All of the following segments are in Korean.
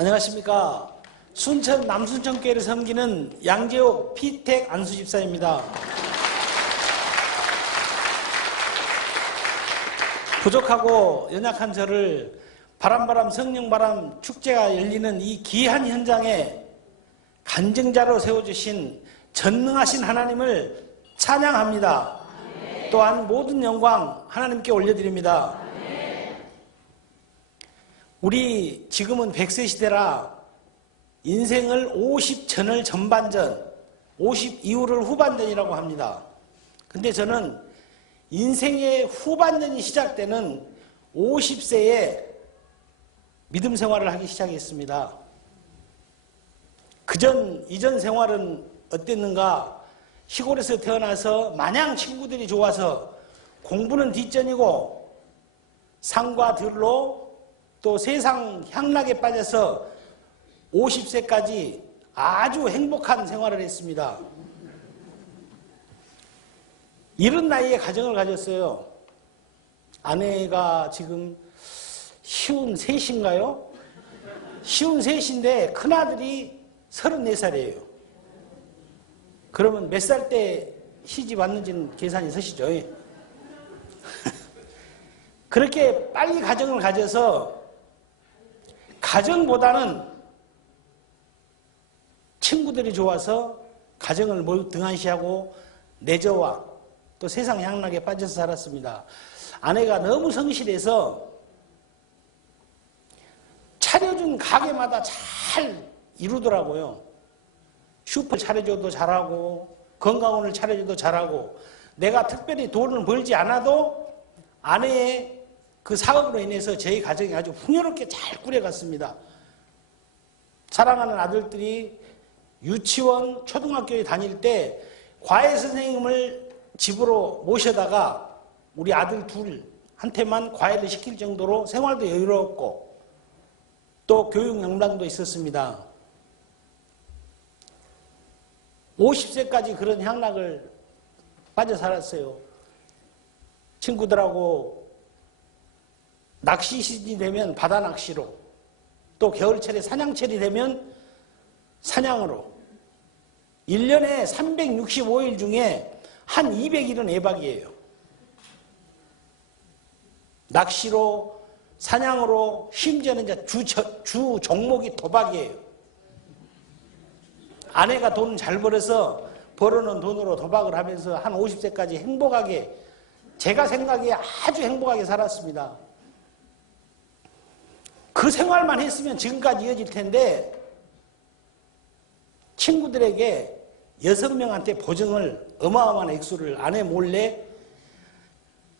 안녕하십니까. 순천 남순천교회를 섬기는 양재옥 피택 안수집사입니다. 부족하고 연약한 저를 바람바람 성령바람 축제가 열리는 이 귀한 현장에 간증자로 세워주신 전능하신 하나님을 찬양합니다. 또한 모든 영광 하나님께 올려드립니다. 우리 지금은 100세 시대라 인생을 50전을 전반전, 50 이후를 후반전이라고 합니다. 근데 저는 인생의 후반전이 시작되는 50세에 믿음 생활을 하기 시작했습니다. 이전 생활은 어땠는가? 시골에서 태어나서 마냥 친구들이 좋아서 공부는 뒷전이고 산과 들로 또 세상 향락에 빠져서 50세까지 아주 행복한 생활을 했습니다. 이른 나이에 가정을 가졌어요. 아내가 지금 53인가요? 53인데 큰아들이 34살이에요. 그러면 몇 살 때 시집 왔는지는 계산이 서시죠? 그렇게 빨리 가정을 가져서 가정보다는 친구들이 좋아서 가정을 등한시하고 내저와 또 세상 향락에 빠져서 살았습니다. 아내가 너무 성실해서 차려준 가게마다 잘 이루더라고요. 슈퍼 차려줘도 잘하고 건강원을 차려줘도 잘하고 내가 특별히 돈을 벌지 않아도 아내의 그 사업으로 인해서 저희 가정이 아주 풍요롭게 잘 꾸려갔습니다. 사랑하는 아들들이 유치원, 초등학교에 다닐 때 과외 선생님을 집으로 모셔다가 우리 아들 둘한테만 과외를 시킬 정도로 생활도 여유로웠고 또 교육 역량도 있었습니다. 50세까지 그런 향락을 빠져 살았어요. 친구들하고 낚시 시즌이 되면 바다 낚시로, 또 겨울철에 사냥철이 되면 사냥으로, 1년에 365일 중에 한 200일은 외박이에요. 낚시로, 사냥으로, 심지어는 이제 주 종목이 도박이에요. 아내가 돈 잘 벌어서 벌어놓은 돈으로 도박을 하면서 한 50세까지 행복하게, 제가 생각에 아주 행복하게 살았습니다. 그 생활만 했으면 지금까지 이어질 텐데 친구들에게 6명한테 보증을 어마어마한 액수를 아내 몰래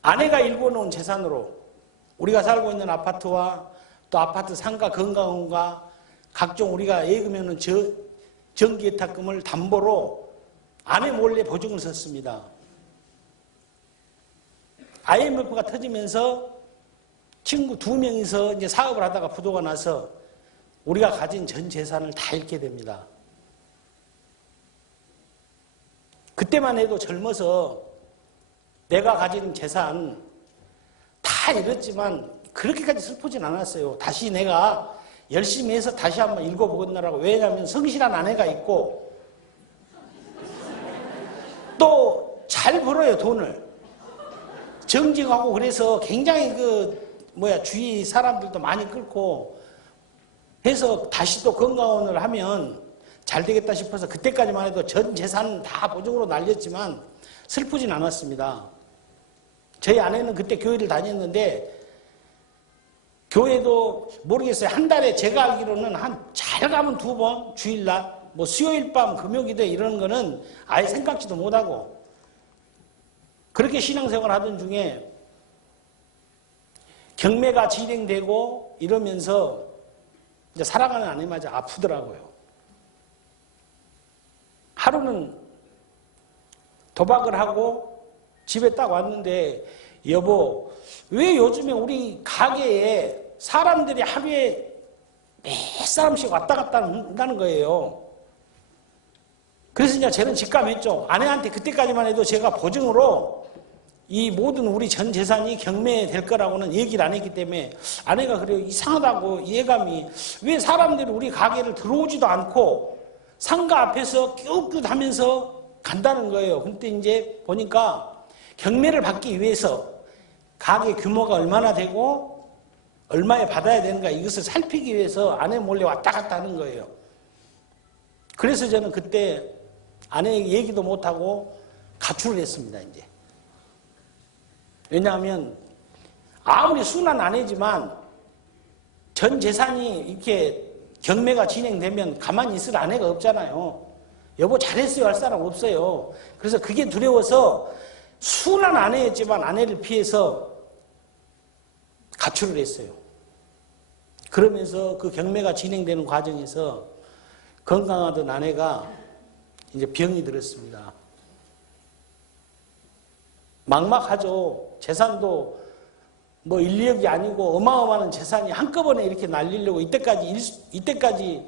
아내가 일궈놓은 재산으로 우리가 살고 있는 아파트와 또 아파트 상가 건강원과 각종 우리가 예금해놓은 전기예탁금을 담보로 아내 몰래 보증을 썼습니다. IMF가 터지면서 친구 2명이서 이제 사업을 하다가 부도가 나서 우리가 가진 전 재산을 다 잃게 됩니다. 그때만 해도 젊어서 내가 가진 재산 다 잃었지만 그렇게까지 슬프진 않았어요. 다시 내가 열심히 해서 다시 한번 읽어보겠나라고. 왜냐하면 성실한 아내가 있고 또 잘 벌어요, 돈을. 정직하고 그래서 굉장히 주위 사람들도 많이 끌고 해서 다시 또 건강원을 하면 잘 되겠다 싶어서 그때까지만 해도 전 재산 다 보증으로 날렸지만 슬프진 않았습니다. 저희 아내는 그때 교회를 다녔는데 교회도 모르겠어요. 한 달에 제가 알기로는 잘 가면 2번 주일날 수요일 밤 금요기도 이런 거는 아예 생각지도 못하고 그렇게 신앙생활 하던 중에 경매가 진행되고 이러면서 이제 사랑하는 아내마저 아프더라고요. 하루는 도박을 하고 집에 딱 왔는데 여보, 왜 요즘에 우리 가게에 사람들이 하루에 몇 사람씩 왔다 갔다 한다는 거예요. 그래서 이제 저는 직감했죠. 아내한테 그때까지만 해도 제가 보증으로 이 모든 우리 전 재산이 경매될 거라고는 얘기를 안 했기 때문에 아내가 그래요. 이상하다고 예감이 왜 사람들이 우리 가게를 들어오지도 않고 상가 앞에서 뀨뀨 하면서 간다는 거예요. 근데 이제 보니까 경매를 받기 위해서 가게 규모가 얼마나 되고 얼마에 받아야 되는가 이것을 살피기 위해서 아내 몰래 왔다 갔다 하는 거예요. 그래서 저는 그때 아내에게 얘기도 못하고 가출을 했습니다. 이제. 왜냐하면 아무리 순한 아내지만 전 재산이 이렇게 경매가 진행되면 가만히 있을 아내가 없잖아요. 여보 잘했어요 할 사람 없어요. 그래서 그게 두려워서 순한 아내였지만 아내를 피해서 가출을 했어요. 그러면서 그 경매가 진행되는 과정에서 건강하던 아내가 이제 병이 들었습니다. 막막하죠. 재산도 뭐 1, 2억이 아니고 어마어마한 재산이 한꺼번에 이렇게 날리려고 이때까지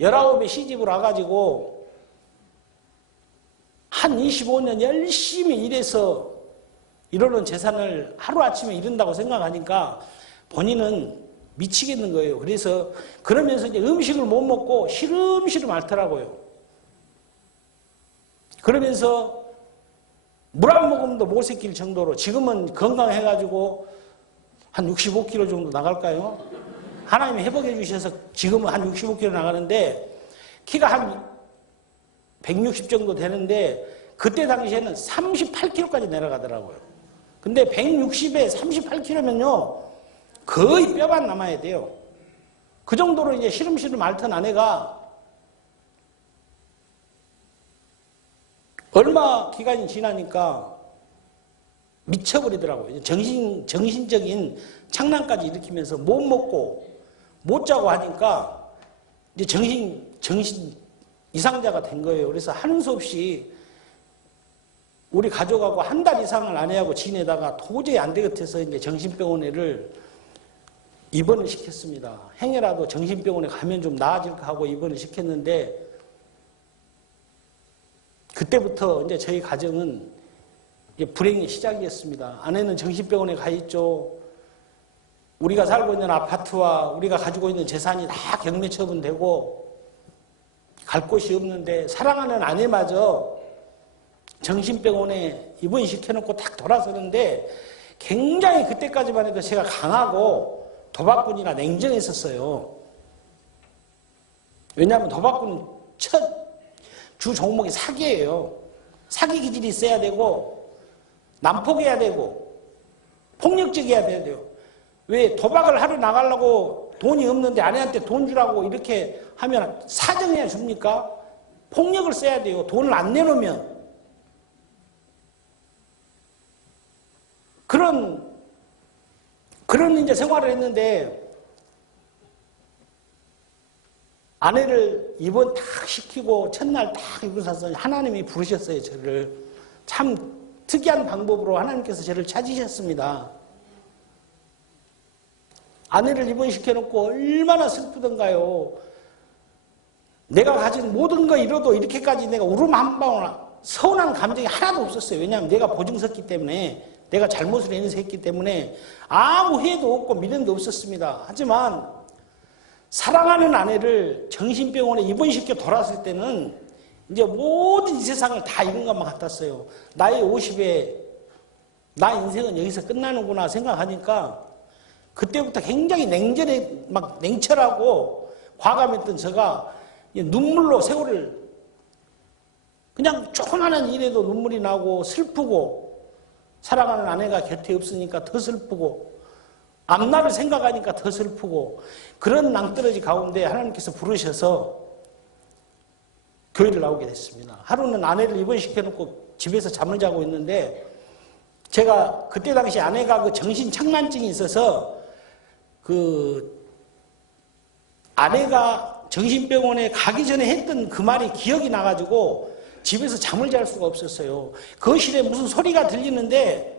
19에 시집을 와가지고 한 25년 열심히 일해서 이러는 재산을 하루아침에 잃는다고 생각하니까 본인은 미치겠는 거예요. 그래서 그러면서 이제 음식을 못 먹고 시름시름 앓더라고요. 그러면서 물 한 모금도 못 새길 정도로 지금은 건강해가지고 한 65kg 정도 나갈까요? 하나님이 회복해 주셔서 지금은 한 65kg 나가는데 키가 한 160 정도 되는데 그때 당시에는 38kg까지 내려가더라고요. 근데 160에 38kg면요 거의 뼈만 남아야 돼요. 그 정도로 이제 시름시름 앓던 아내가 얼마 기간이 지나니까 미쳐버리더라고요. 정신적인 창난까지 일으키면서 못 먹고 못 자고 하니까 이제 정신 이상자가 된 거예요. 그래서 하는 수 없이 우리 가족하고 한 달 이상을 아내하고 지내다가 도저히 안 되겠어서 이제 정신병원에를 입원을 시켰습니다. 행여라도 정신병원에 가면 좀 나아질까 하고 입원을 시켰는데 그때부터 이제 저희 가정은 불행의 시작이었습니다. 아내는 정신병원에 가 있죠. 우리가 살고 있는 아파트와 우리가 가지고 있는 재산이 다 경매 처분되고 갈 곳이 없는데 사랑하는 아내마저 정신병원에 입원시켜놓고 딱 돌아서는데 굉장히 그때까지만 해도 제가 강하고 도박꾼이나 냉정했었어요. 왜냐하면 도박꾼은 첫 주 종목이 사기예요. 사기 기질이 있어야 되고 난폭해야 되고 폭력적이어야 돼요. 왜 도박을 하러 나가려고 돈이 없는데 아내한테 돈 주라고 이렇게 하면 사정해야 줍니까? 폭력을 써야 돼요. 돈을 안 내놓으면. 그런 이제 생활을 했는데 아내를 입원 딱 시키고 첫날 딱 입원 사서 하나님이 부르셨어요. 저를. 참 특이한 방법으로 하나님께서 저를 찾으셨습니다. 아내를 입원시켜놓고 얼마나 슬프던가요. 내가 가진 모든 거 잃어도 이렇게까지 내가 울음 한 방울 서운한 감정이 하나도 없었어요. 왜냐하면 내가 보증섰기 때문에 내가 잘못을 인식했기 때문에 아무 회도 없고 미련도 없었습니다. 하지만 사랑하는 아내를 정신병원에 입원시켜 돌아왔을 때는 이제 모든 이 세상을 다 잃은 것만 같았어요. 나이 50에 나 인생은 여기서 끝나는구나 생각하니까 그때부터 굉장히 냉철하고 과감했던 제가 눈물로 세월을 그냥 조그마한 일에도 눈물이 나고 슬프고 사랑하는 아내가 곁에 없으니까 더 슬프고 앞날을 생각하니까 더 슬프고 그런 낭떠러지 가운데 하나님께서 부르셔서 교회를 나오게 됐습니다. 하루는 아내를 입원시켜놓고 집에서 잠을 자고 있는데 제가 그때 당시 아내가 그 정신착란증이 있어서 그 아내가 정신병원에 가기 전에 했던 그 말이 기억이 나가지고 집에서 잠을 잘 수가 없었어요. 거실에 무슨 소리가 들리는데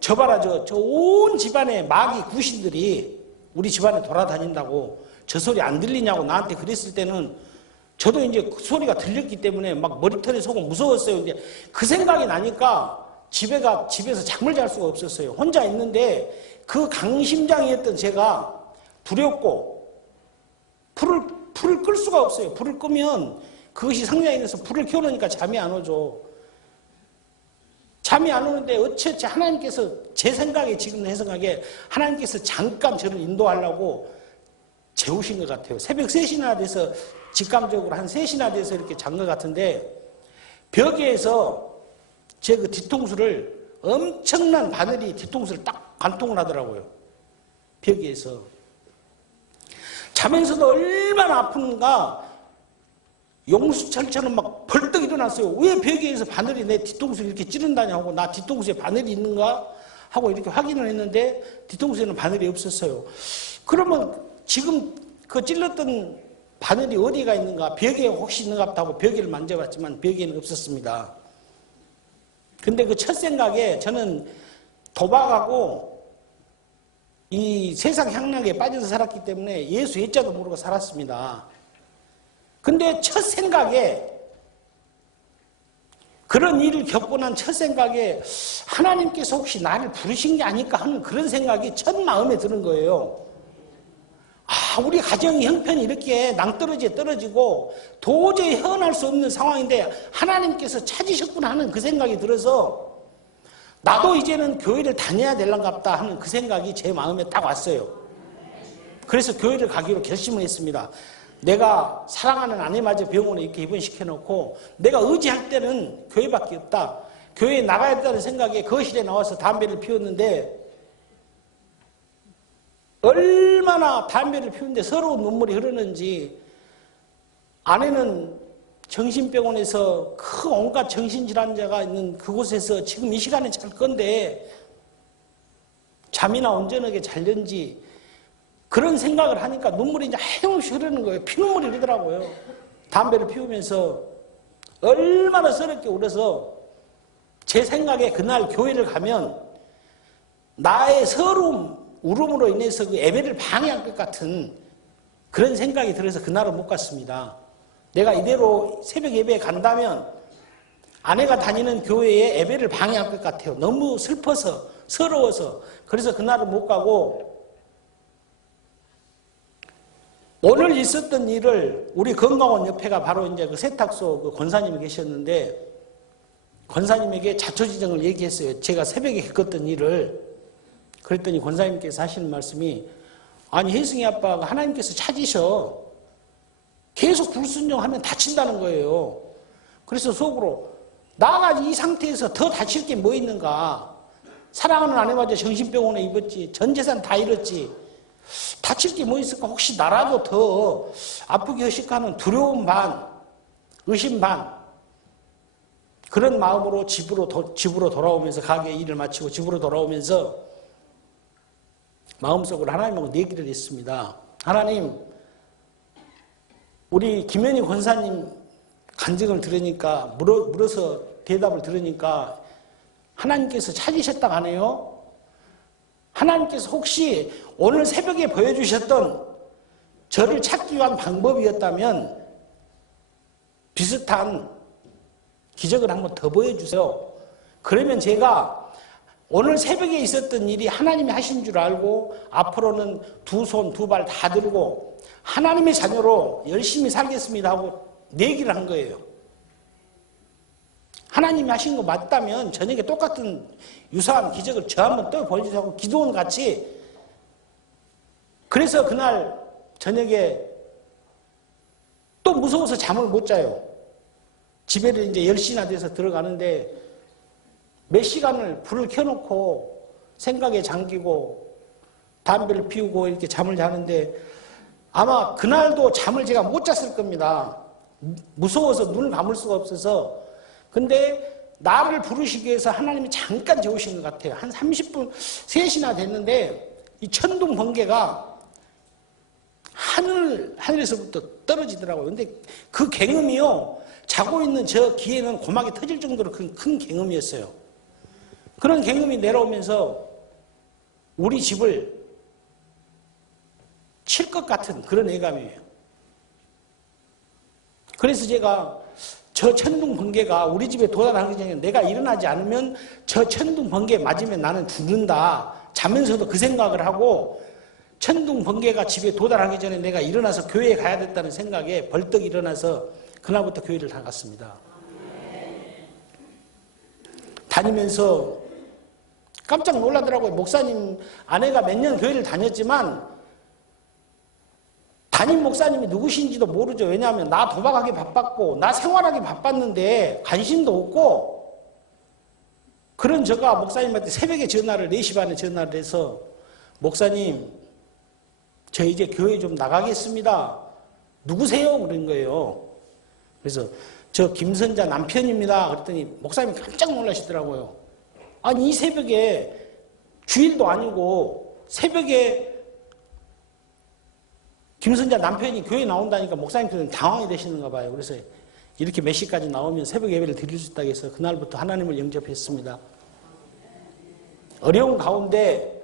저 봐라 저 온 집안에 마귀 귀신들이 우리 집안에 돌아다닌다고 저 소리 안 들리냐고 나한테 그랬을 때는 저도 이제 그 소리가 들렸기 때문에 막 머리털이 서고 무서웠어요. 이제 그 생각이 나니까 집에서 잠을 잘 수가 없었어요. 혼자 있는데 그 강심장이었던 제가 두렵고 불을 끌 수가 없어요. 불을 끄면 그것이 성장이 돼서 불을 켜놓으니까 잠이 안 오죠. 잠이 안 오는데 어찌어찌 하나님께서 제 생각에 지금 내 생각에 하나님께서 잠깐 저를 인도하려고 재우신 것 같아요. 새벽 3시나 돼서 직감적으로 한 3시나 돼서 이렇게 잔 것 같은데 벽에서 제 그 뒤통수를 엄청난 바늘이 뒤통수를 딱 관통을 하더라고요. 벽에서. 자면서도 얼마나 아픈가 용수철처럼 막 벌떡 일어났어요. 왜 벽에서 바늘이 내 뒤통수를 이렇게 찌른다냐고 나 뒤통수에 바늘이 있는가 하고 이렇게 확인을 했는데 뒤통수에는 바늘이 없었어요. 그러면 지금 그 찔렀던 바늘이 어디가 있는가 벽에 혹시 있는가 보다 하고 벽에를 만져봤지만 벽에는 없었습니다. 근데 그 첫 생각에 저는 도박하고 이 세상 향락에 빠져서 살았기 때문에 예수 예자도 모르고 살았습니다. 근데 첫 생각에 그런 일을 겪고 난 첫 생각에 하나님께서 혹시 나를 부르신 게 아닐까 하는 그런 생각이 첫 마음에 드는 거예요. 아, 우리 가정이 형편이 이렇게 낭떠러지에 떨어지고 도저히 헤어날 수 없는 상황인데 하나님께서 찾으셨구나 하는 그 생각이 들어서 나도 이제는 교회를 다녀야 될란가 보다 하는 그 생각이 제 마음에 딱 왔어요. 그래서 교회를 가기로 결심을 했습니다. 내가 사랑하는 아내마저 병원에 이렇게 입원시켜놓고 내가 의지할 때는 교회밖에 없다. 교회에 나가야겠다는 생각에 거실에 나와서 담배를 피웠는데 얼마나 담배를 피우는데 서러운 눈물이 흐르는지 아내는 정신병원에서 그 온갖 정신질환자가 있는 그곳에서 지금 이 시간에 잘 건데 잠이나 온전하게 잘는지 그런 생각을 하니까 눈물이 이제 하염없이 흐르는 거예요. 피눈물이 흐르더라고요. 담배를 피우면서 얼마나 서럽게 울어서 제 생각에 그날 교회를 가면 나의 서러움 울음으로 인해서 그 예배를 방해할 것 같은 그런 생각이 들어서 그날은 못 갔습니다. 내가 이대로 새벽 예배에 간다면 아내가 다니는 교회에 예배를 방해할 것 같아요. 너무 슬퍼서 서러워서 그래서 그날은 못 가고 오늘 있었던 일을 우리 건강원 옆에가 바로 이제 그 세탁소 그 권사님이 계셨는데 권사님에게 자초지정을 얘기했어요. 제가 새벽에 겪었던 일을. 그랬더니 권사님께서 하시는 말씀이 아니 혜승이 아빠가 하나님께서 찾으셔. 계속 불순종하면 다친다는 거예요. 그래서 속으로 나가 이 상태에서 더 다칠 게 뭐 있는가. 사랑하는 아내마저 정신병원에 입었지. 전 재산 다 잃었지. 다칠 게 뭐 있을까. 혹시 나라도 더 아프게 허식하는 두려움 반 의심 반 그런 마음으로 집으로 돌아오면서 가게 일을 마치고 집으로 돌아오면서 마음속으로 하나님하고 내기를 했습니다. 하나님, 우리 김현희 권사님 간증을 들으니까 물어서 대답을 들으니까 하나님께서 찾으셨다고 하네요. 하나님께서 혹시 오늘 새벽에 보여주셨던 저를 찾기 위한 방법이었다면 비슷한 기적을 한번 더 보여주세요. 그러면 제가 오늘 새벽에 있었던 일이 하나님이 하신 줄 알고 앞으로는 두 손, 두 발 다 들고 하나님의 자녀로 열심히 살겠습니다 하고 내기를 한 거예요. 하나님이 하신 거 맞다면 저녁에 똑같은 유사한 기적을 저 한번 또 보여주세요 하고 기도원 같이 그래서 그날 저녁에 또 무서워서 잠을 못 자요. 집에를 이제 10시나 돼서 들어가는데 몇 시간을 불을 켜놓고 생각에 잠기고 담배를 피우고 이렇게 잠을 자는데 아마 그날도 잠을 제가 못 잤을 겁니다. 무서워서 눈을 감을 수가 없어서. 근데 나를 부르시기 위해서 하나님이 잠깐 재우신 것 같아요. 한 30분, 3시나 됐는데 이 천둥 번개가 하늘에서부터 떨어지더라고요. 근데 그 경음이요. 자고 있는 저 귀에는 고막이 터질 정도로 큰 경음이었어요. 그런 경음이 내려오면서 우리 집을 칠 것 같은 그런 예감이에요. 그래서 제가 저 천둥 번개가 우리 집에 도달하기 전에 내가 일어나지 않으면 저 천둥 번개 맞으면 나는 죽는다. 자면서도 그 생각을 하고 천둥 번개가 집에 도달하기 전에 내가 일어나서 교회에 가야 됐다는 생각에 벌떡 일어나서 그날부터 교회를 나갔습니다. 다니면서 깜짝 놀라더라고요. 목사님 아내가 몇 년 교회를 다녔지만 담임 목사님이 누구신지도 모르죠. 왜냐하면 나 도박하기 바빴고 나 생활하기 바빴는데 관심도 없고 그런 저가 목사님한테 새벽에 전화를 4시 반에 전화를 해서 목사님 저 이제 교회 좀 나가겠습니다. 누구세요? 그런 거예요. 그래서 저 김선자 남편입니다. 그랬더니 목사님이 깜짝 놀라시더라고요. 아니 이 새벽에 주일도 아니고 새벽에 김선자 남편이 교회 나온다니까 목사님께서는 당황이 되시는가 봐요. 그래서 이렇게 몇 시까지 나오면 새벽 예배를 드릴 수 있다고 해서 그날부터 하나님을 영접했습니다. 어려운 가운데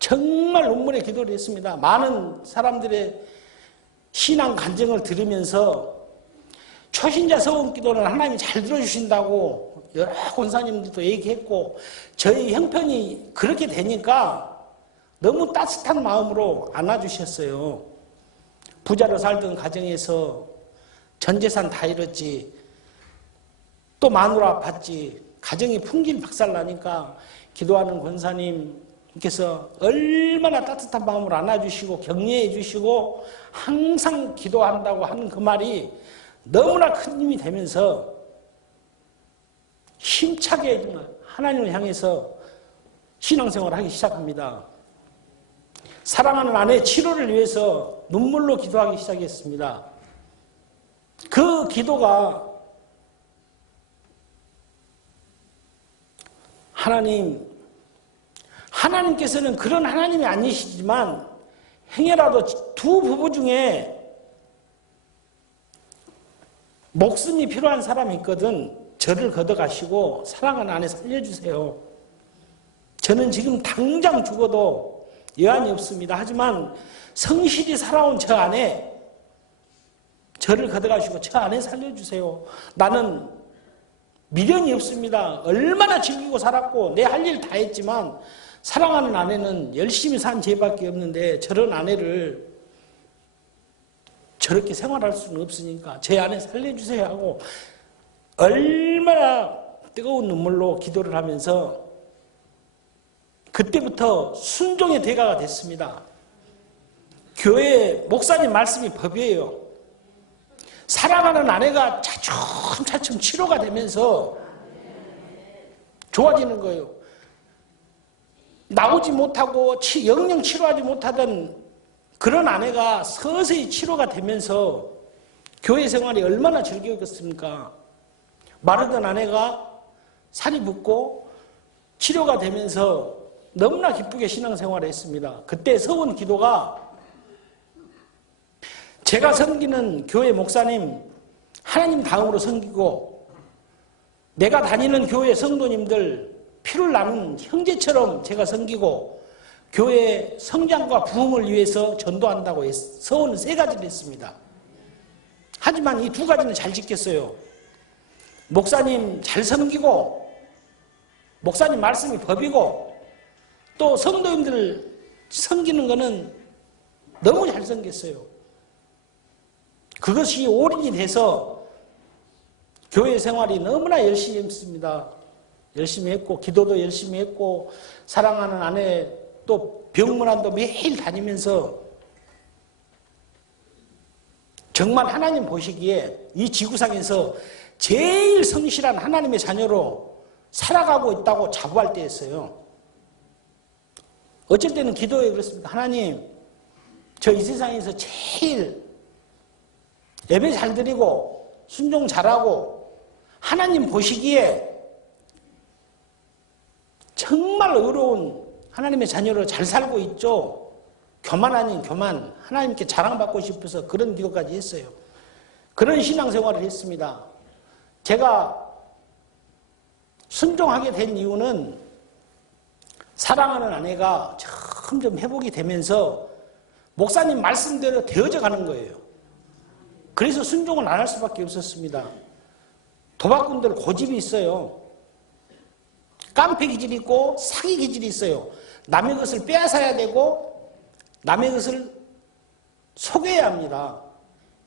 정말 눈물의 기도를 했습니다. 많은 사람들의 신앙 간증을 들으면서 초신자 서원 기도는 하나님이 잘 들어주신다고 여러 권사님들도 얘기했고 저희 형편이 그렇게 되니까 너무 따뜻한 마음으로 안아주셨어요. 부자로 살던 가정에서 전 재산 다 잃었지. 또 마누라 아팠지. 가정이 풍길박살나니까 기도하는 권사님께서 얼마나 따뜻한 마음으로 안아주시고 격려해 주시고 항상 기도한다고 하는 그 말이 너무나 큰 힘이 되면서 힘차게 하나님을 향해서 신앙생활을 하기 시작합니다. 사랑하는 아내 치료를 위해서 눈물로 기도하기 시작했습니다. 그 기도가 하나님께서는 그런 하나님이 아니시지만 행여라도 두 부부 중에 목숨이 필요한 사람이 있거든 저를 걷어가시고 사랑하는 아내 살려주세요. 저는 지금 당장 죽어도 여한이 없습니다. 하지만 성실히 살아온 저 아내 저를 걷어가시고 저 아내 살려주세요. 나는 미련이 없습니다. 얼마나 즐기고 살았고 내 할 일 다 했지만 사랑하는 아내는 열심히 산 죄밖에 없는데 저런 아내를 저렇게 생활할 수는 없으니까 제 아내 살려주세요 하고 얼마나 뜨거운 눈물로 기도를 하면서 그때부터 순종의 대가가 됐습니다. 교회 목사님 말씀이 법이에요. 사랑하는 아내가 차츰차츰 치료가 되면서 좋아지는 거예요. 나오지 못하고 영영 치료하지 못하던 그런 아내가 서서히 치료가 되면서 교회 생활이 얼마나 즐거웠겠습니까? 마르던 아내가 살이 붙고 치료가 되면서 너무나 기쁘게 신앙생활을 했습니다. 그때 서원 기도가 제가 섬기는 교회 목사님 하나님 다음으로 섬기고 내가 다니는 교회 성도님들 피를 나눈 형제처럼 제가 섬기고 교회 성장과 부흥을 위해서 전도한다고 서원은 3가지를 했습니다. 하지만 이 2가지는 잘 지켰어요. 목사님 잘 섬기고 목사님 말씀이 법이고 또 성도님들 섬기는 거는 너무 잘 섬겼어요. 그것이 올인이 돼서 교회 생활이 너무나 열심히 했습니다. 열심히 했고 기도도 열심히 했고 사랑하는 아내 또 병문안도 매일 다니면서 정말 하나님 보시기에 이 지구상에서 제일 성실한 하나님의 자녀로 살아가고 있다고 자부할 때였어요. 어쩔 때는 기도에 그렇습니다. 하나님, 저 이 세상에서 제일 예배 잘 드리고 순종 잘하고 하나님 보시기에 정말 의로운 하나님의 자녀로 잘 살고 있죠. 교만 아닌 교만, 하나님께 자랑받고 싶어서 그런 기도까지 했어요. 그런 신앙생활을 했습니다. 제가 순종하게 된 이유는 사랑하는 아내가 점점 회복이 되면서 목사님 말씀대로 되어져 가는 거예요. 그래서 순종을 안 할 수밖에 없었습니다. 도박꾼들 고집이 있어요. 깡패 기질이 있고 사기 기질이 있어요. 남의 것을 빼앗아야 되고 남의 것을 속여야 합니다.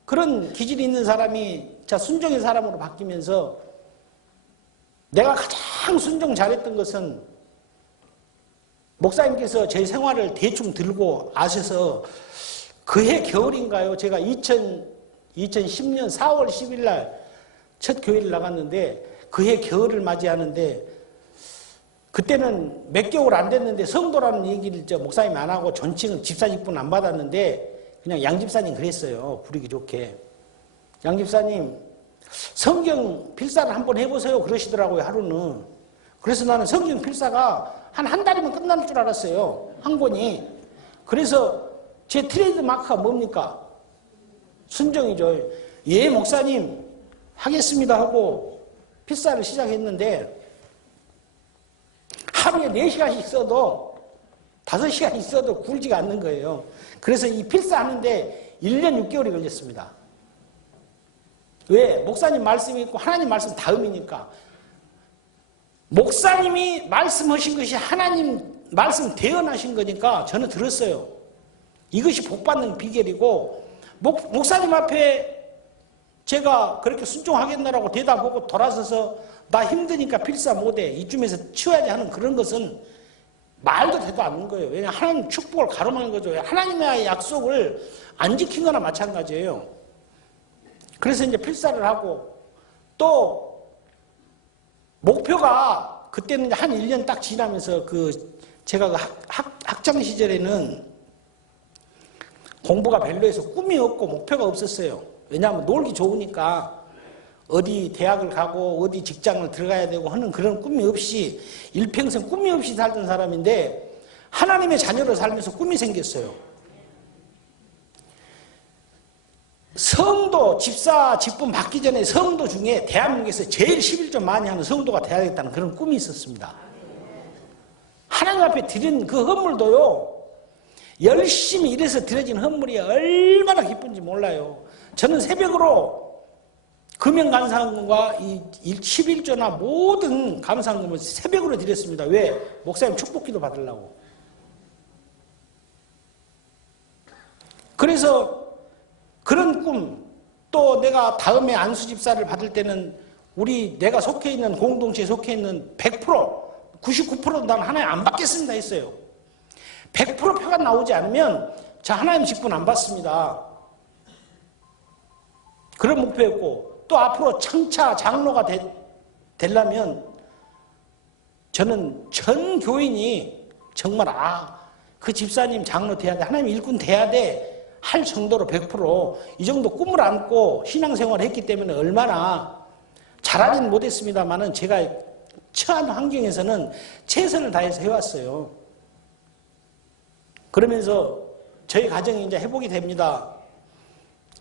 그런 기질이 있는 사람이 순종의 사람으로 바뀌면서 내가 가장 순종 잘했던 것은 목사님께서 제 생활을 대충 들고 아셔서 그해 겨울인가요? 제가 2010년 4월 10일 날 첫 교회를 나갔는데 그해 겨울을 맞이하는데 그때는 몇 개월 안 됐는데 성도라는 얘기를 목사님이 안 하고 존칭은 집사 직분 안 받았는데 그냥 양 집사님 그랬어요. 부르기 좋게. 양 집사님 성경 필사를 한번 해보세요 그러시더라고요. 하루는. 그래서 나는 성경 필사가 한 달이면 끝날 줄 알았어요. 한 권이. 그래서 제 트레이드 마크가 뭡니까? 순종이죠. 예 목사님 하겠습니다 하고 필사를 시작했는데 하루에 4시간씩 써도 5시간 있어도 굴지가 않는 거예요. 그래서 이 필사하는데 1년 6개월이 걸렸습니다. 왜? 목사님 말씀이 있고 하나님 말씀 다음이니까. 목사님이 말씀하신 것이 하나님 말씀 대언하신 거니까 저는 들었어요. 이것이 복받는 비결이고 목사님 앞에 제가 그렇게 순종하겠나라고 대답하고 돌아서서 나 힘드니까 필사 못해 이쯤에서 치워야지 하는 그런 것은 말도 되도 않는 거예요. 왜냐하면 하나님 축복을 가로막는 거죠. 하나님의 약속을 안 지킨 거나 마찬가지예요. 그래서 이제 필사를 하고 또 목표가 그때는 한 1년 딱 지나면서 제가 학창 시절에는 공부가 별로해서 꿈이 없고 목표가 없었어요. 왜냐하면 놀기 좋으니까 어디 대학을 가고 어디 직장을 들어가야 되고 하는 그런 꿈이 없이 일평생 꿈이 없이 살던 사람인데 하나님의 자녀로 살면서 꿈이 생겼어요. 성도, 집사 직분 받기 전에 성도 중에 대한민국에서 제일 11조 많이 하는 성도가 돼야겠다는 그런 꿈이 있었습니다. 하나님 앞에 드린 그 헌물도요, 열심히 일해서 드려진 헌물이 얼마나 기쁜지 몰라요. 저는 새벽으로 금연감사금과 이 11조나 모든 감사금을 새벽으로 드렸습니다. 왜? 목사님 축복기도 받으려고. 그래서 그런 꿈, 또 내가 다음에 안수집사를 받을 때는 내가 속해 있는 공동체에 속해 있는 100%, 99%는 난 하나님 안 받겠습니다 했어요. 100% 표가 나오지 않으면 하나님 직분 안 받습니다. 그런 목표였고 또 앞으로 청차 장로가 되려면 저는 전 교인이 정말 그 집사님 장로 돼야 돼, 하나님 일꾼 돼야 돼 할 정도로 100%이 정도 꿈을 안고 신앙생활을 했기 때문에 얼마나 잘하지는 못했습니다만은 제가 처한 환경에서는 최선을 다해서 해왔어요. 그러면서 저희 가정이 이제 회복이 됩니다.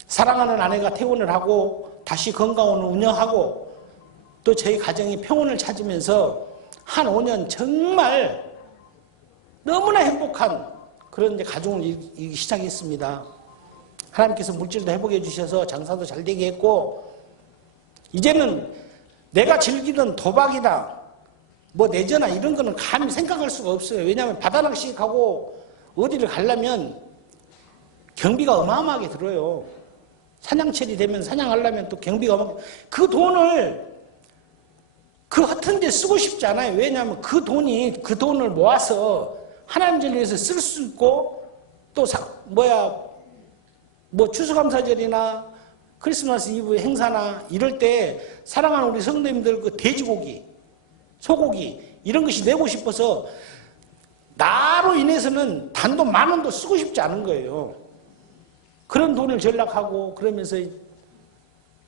사랑하는 아내가 퇴원을 하고 다시 건강원을 운영하고 또 저희 가정이 평온을 찾으면서 한 5년 정말 너무나 행복한 그런 이제 가정을 이루기 시작했습니다. 하나님께서 물질도 회복해 주셔서 장사도 잘 되게 했고 이제는 내가 즐기던 도박이나 내전이나 이런 거는 감히 생각할 수가 없어요. 왜냐하면 바다낚시 가고 어디를 가려면 경비가 어마어마하게 들어요. 사냥철이 되면 사냥하려면 또 경비가 어마어마하게 그 돈을 그 허튼 데 쓰고 싶지 않아요. 왜냐하면 그 돈을 모아서 하나님 절 위해서 쓸 수 있고 또 추수감사절이나 크리스마스 이브 행사나 이럴 때 사랑하는 우리 성도님들 그 돼지고기, 소고기 이런 것이 내고 싶어서 나로 인해서는 단돈 10,000원도 쓰고 싶지 않은 거예요. 그런 돈을 전락하고 그러면서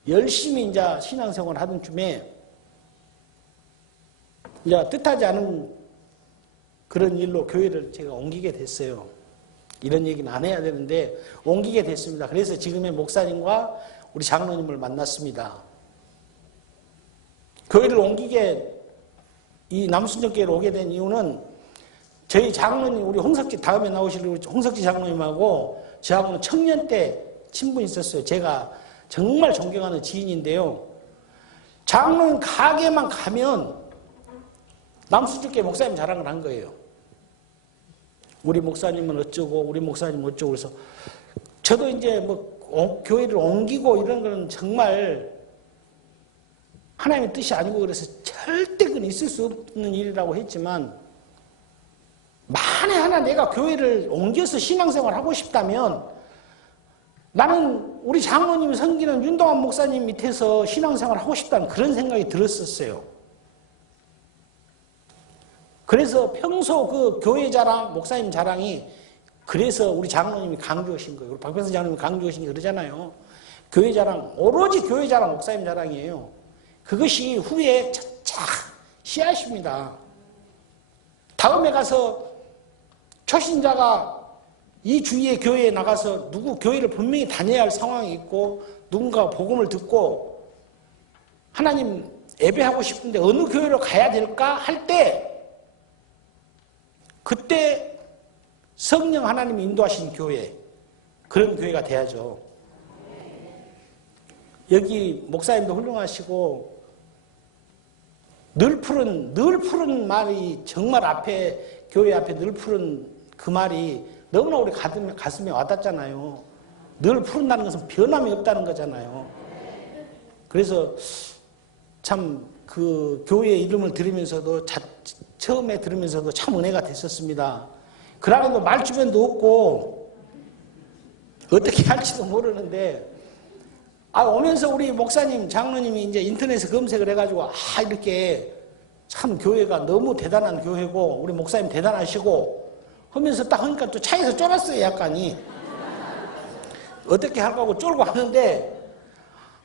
열심히 이제 신앙생활을 하던 쯤에 이제 뜻하지 않은 그런 일로 교회를 제가 옮기게 됐어요. 이런 얘기는 안 해야 되는데 옮기게 됐습니다. 그래서 지금의 목사님과 우리 장로님을 만났습니다. 교회를 옮기게 이 남순정교회로 오게 된 이유는 저희 장로님, 우리 홍석지 다음에 나오실 우리 홍석지 장로님하고 저하고는 청년 때 친분이 있었어요. 제가 정말 존경하는 지인인데요. 장로님 가게만 가면 남수주께 목사님 자랑을 한 거예요. 우리 목사님은 어쩌고 우리 목사님은 어쩌고 그래서 저도 이제 뭐 교회를 옮기고 이런 거는 정말 하나님의 뜻이 아니고 그래서 절대 그건 있을 수 없는 일이라고 했지만 만에 하나 내가 교회를 옮겨서 신앙생활을 하고 싶다면 나는 우리 장로님이 섬기는 윤동환 목사님 밑에서 신앙생활을 하고 싶다는 그런 생각이 들었었어요. 그래서 평소 그 교회 자랑, 목사님 자랑이 그래서 우리 장로님이 강조하신 거예요. 우리 박병선 장로님이 강조하신 게 그러잖아요. 교회 자랑, 오로지 교회 자랑, 목사님 자랑이에요. 그것이 후에 착 씨앗입니다. 다음에 가서 초신자가 이 주위의 교회에 나가서 누구 교회를 분명히 다녀야 할 상황이 있고 누군가 복음을 듣고 하나님 예배하고 싶은데 어느 교회로 가야 될까 할 때 그때 성령 하나님이 인도하신 교회 그런 교회가 돼야죠. 여기 목사님도 훌륭하시고 늘 푸른 말이 정말 앞에 교회 앞에 늘 푸른 그 말이 너무나 우리 가슴에 와닿잖아요. 늘 푸른다는 것은 변함이 없다는 거잖아요. 그래서 참 그 교회 이름을 들으면서도 처음에 들으면서도 참 은혜가 됐었습니다. 그날에도 말주변도 없고 어떻게 할지도 모르는데 오면서 우리 목사님, 장로님이 이제 인터넷에 검색을 해가지고 이렇게 참 교회가 너무 대단한 교회고 우리 목사님 대단하시고 하면서 딱 하니까 또 차에서 쫄았어요, 약간이. 어떻게 할까 하고 쫄고 하는데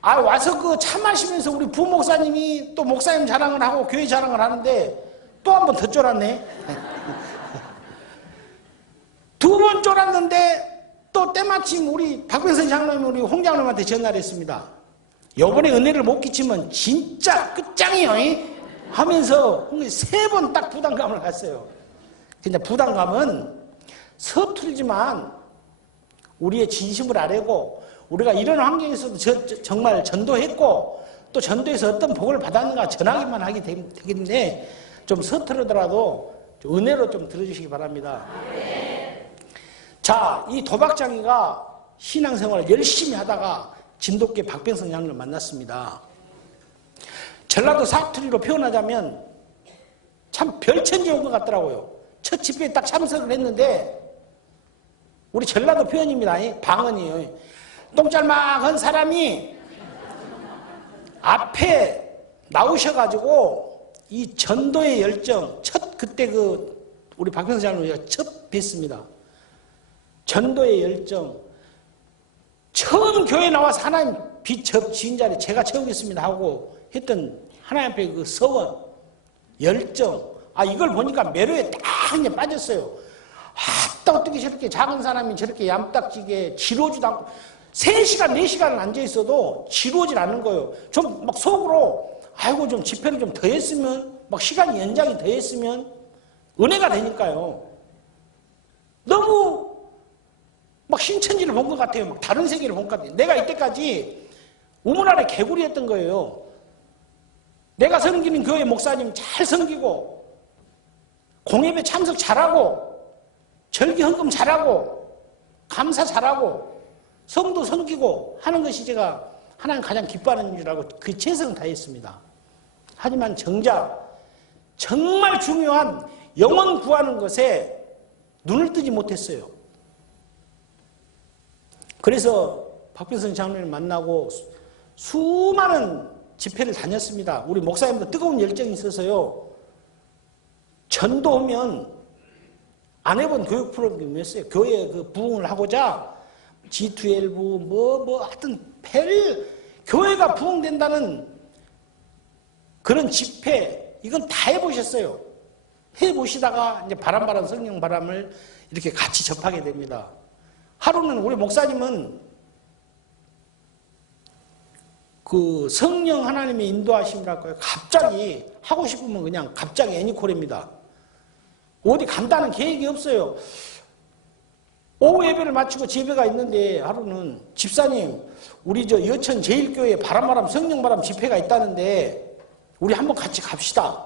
와서 그 차 마시면서 우리 부목사님이 또 목사님 자랑을 하고 교회 자랑을 하는데 또 한 번 더 쫄았네. 두 번 쫄았는데 또 때마침 우리 박병선 장로님이 우리 홍 장로님한테 전화를 했습니다. 요번에 은혜를 못 끼치면 진짜 끝장이요 하면서 세 번 딱 부담감을 갔어요. 근데 부담감은 서툴지만 우리의 진심을 아뢰고 우리가 이런 환경에서도 정말 전도했고 또 전도에서 어떤 복을 받았는가 전하기만 하기 때문에 좀 서투르더라도 좀 은혜로 좀 들어주시기 바랍니다. 자, 이 도박장이가 신앙생활을 열심히 하다가 진돗개 박병선 장로를 만났습니다. 전라도 사투리로 표현하자면 참 별천지 온 것 같더라고요. 첫 집회에 딱 참석을 했는데 우리 전라도 표현입니다. 방언이에요. 똥짤막한 사람이 앞에 나오셔가지고 이 전도의 열정 그때 우리 박병선 장로가 첫 뵀습니다. 전도의 열정 처음 교회 나와서 하나님 빛 지은 자리 제가 채우겠습니다 하고 했던 하나님 앞에 그 서원 열정 이걸 보니까 매료에 딱 그냥 빠졌어요. 어떻게 저렇게 작은 사람이 저렇게 얌딱지게 지루하지도 않고 3시간 4시간을 앉아있어도 지루하지 않는 거예요. 좀 막 속으로 좀 집회를 좀 더 했으면 막 시간이 연장이 더 했으면 은혜가 되니까요. 너무 막 신천지를 본 것 같아요. 막 다른 세계를 본 것 같아요. 내가 이때까지 우물 아래 개구리였던 거예요. 내가 섬기는 교회 목사님 잘 섬기고 공예배 참석 잘하고 절기 헌금 잘하고 감사 잘하고 성도 섬기고 하는 것이 제가 하나님 가장 기뻐하는 줄 알고 그 최선을 다했습니다. 하지만 정작 정말 중요한 영혼 구하는 것에 눈을 뜨지 못했어요. 그래서 박병선 장로님을 만나고 수많은 집회를 다녔습니다. 우리 목사님도 뜨거운 열정이 있어서요. 전도하면 안 해본 교육 프로그램이었어요. 교회에 부흥을 하고자 G12 하여튼 교회가 부흥된다는 그런 집회 이건 다 해보셨어요. 해보시다가 이제 바람 성령 바람을 이렇게 같이 접하게 됩니다. 하루는 우리 목사님은 그 성령 하나님의 인도하심이랄까요. 갑자기 하고 싶으면 그냥 갑자기 애니콜입니다. 어디 간다는 계획이 없어요. 오후 예배를 마치고 집에가 있는데 하루는 집사님 우리 저 여천 제일교회 바람바람 성령바람 집회가 있다는데 우리 한번 같이 갑시다.